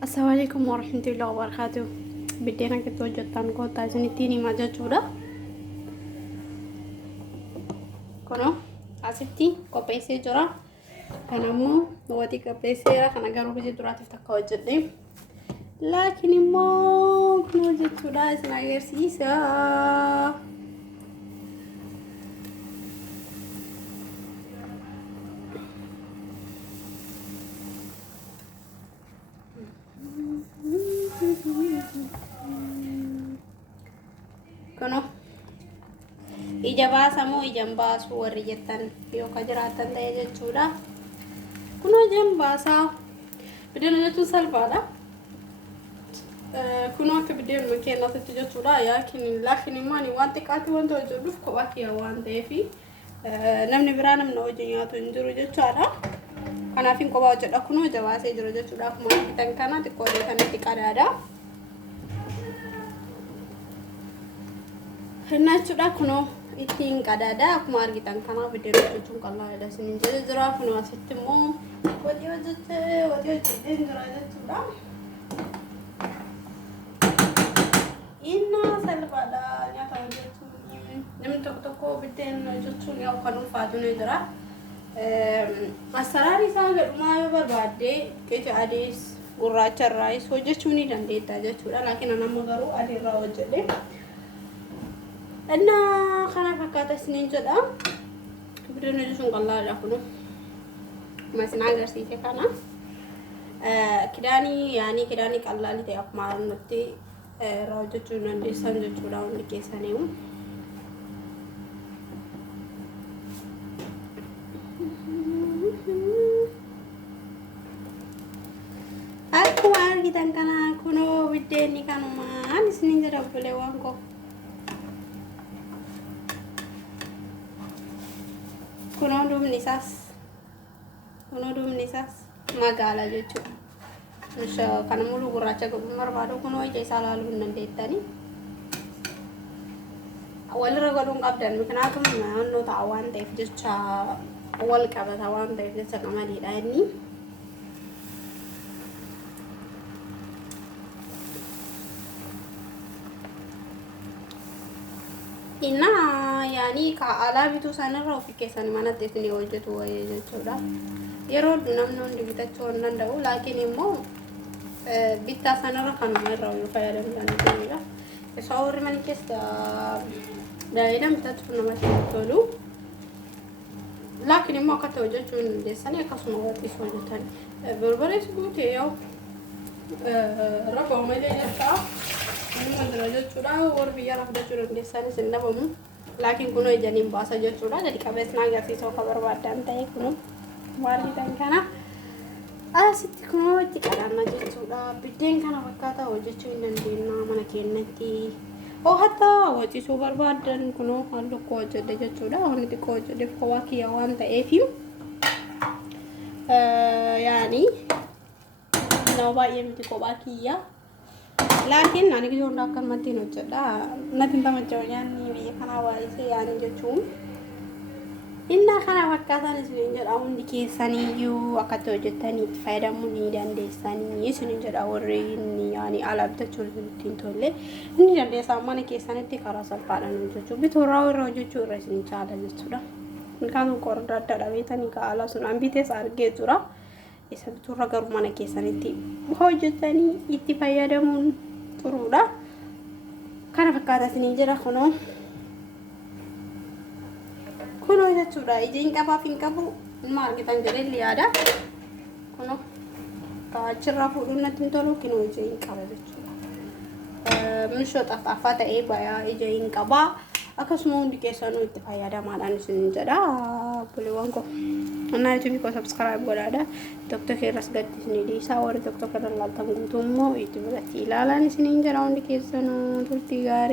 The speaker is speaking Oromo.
السلام عليكم ورحمة الله وبركاته. بدينا كنت وجدتان قوة عايزين التيني ما جاتشورا كنو عسبتي قبيسي جرا كنمو نواتي قبيسي را كنا قرو بجي درا تفتكا وجدني لكن مو كنو وجدتورا اسنا غير سيسا كنو إجابة سمو إجابة سوور جتان يو كجراتان ده جتشورا كنو إجابة سا بدنا جتو سالفادا كنو كبدين مكان ناتي جتشورا لكن ماني وانتي كاتي وانتو جدوف كواكي وانتي في نمني برانا من وجنياتو انجرو جتشورا كنا فين كوا وجد كنو إجابة سيجرو جتشورا كمان كتان كنا تقولي كنا تكارا Nachuudha kunoo ittiin qadaada akkuma argitan kana biddeen hojjechuun qal'aadha isiniin jedhe jira kunoo asitti immoo watii hojjetee jira jechuudha. Inna salphaadha nyaata hojjechuun namni tokko biddeen hojjechuun yaa kan ulfaatu ni jira. Asaraari isaa gadhumaa yoo barbaadde keessa adiis gurraacha irraayis hojjechuu ni dandeetta jechuudha. Laakiin nama garuu adii irraa hojjedhe. أنا خنا فكرت سنين جدا بدون نجوم قلّا لكنه ما سنعجر سيتي كنا كداني يعني كداني قلّا لي تياب مارن نتي راجع جونا ديسان جونا ونكيسانيهم aku argi tangkana kuno wideni kanuma ni sinin jara boleh wangko kuno dum nisas magala jechu so kana mulu guracha gumar bado kuno ije salalu nandetani awal ragadun qabdan miknatum anno tawan tef jecha awal qaba tawan tef jecha kamali dani inna yani ka ala bitu sanarra ofi keessan mana teessanii hojjetu wayii jechuudha. Yeroo namni hundi bitachuu hin danda'u laakiin immoo bittaa sanarra kanuma irraa yoo fayyadamuu danda'udha. Isa warri mana keessa daa'imman bitachuu namatti tolu. Laakiin immoo akkata hojjechuu hin dandeessanii akkasuma waqtii hojjetan. Barbarees guutee yoo rakkoo malee jechaa nama jira jechuudha. Warri biyya rafdachuu dandeessanis hin dhabamu. Laakiin kuno ijaniin baasa jechuudha. Jadi qabeesna agarsiisuu akka barbaadan ta'e kuno warri tan kana asitti kuno itti qadaanna jechuudha. Biddeen kana fakkaata hojjechuu hin dandeenyu mana keenyatti. Oo hatta hojjechuu barbaadan kuno halluu koo hojjedhe jechuudha. Wanni xiqqoo hojjedheef kophaa kiyya waan ta'eef yaani nama baay'ee miti kophaa kiyya. Laakiin ani gidduu akka matiin hojjedha. Natiin tamacha'u nyaanni biyya kanaa baay'isee yaani jechuun inna kana fakkaatan isiniin jedha hundi keessaniyyuu akkatti hojjettanii itti fayyadamuu ni dandeessanii isiniin jedha warri inni yaani ala bitachuu ittiin tolle inni dandeessaa mana keessanitti karaa salphaadhaan hojjechuu bitoorraa irra hojjechuu irra isiniin caala jechuudha. Kan qorra adda dhabeetanii ka ala sun ambitees argee jira. Isa bitoorra garuu mana keessanitti hojjettanii itti fayyadamuun turuudha. Kana fakkaata isiniin jedha kunoo jechuudha. Ijeen qabaa fi hin qabu ilma argitan jedhee yaada. Kunoo achirraa fuudhuun natti hin tolu kunoo ijeen qaba jechuudha. Mishoo xaffaaffaa ta'ee bayaa ijeen qabaa. Akkasuma hundi keessanuu itti fayyadamaadhaan isiniin jedha. Buleewwan koo እና ዩቲዩብ ኮ ሰብስክራይብ ጎዳዳ ቲክቶክ ራስ ገድስ ኒዲ ሳወር ቲክቶክ ከደላልተን ጉቱሞ ዩቲዩብ ላይ ኢላላን ስኒንጀራውን ዲኬሰኑ ቱርቲ ጋሪ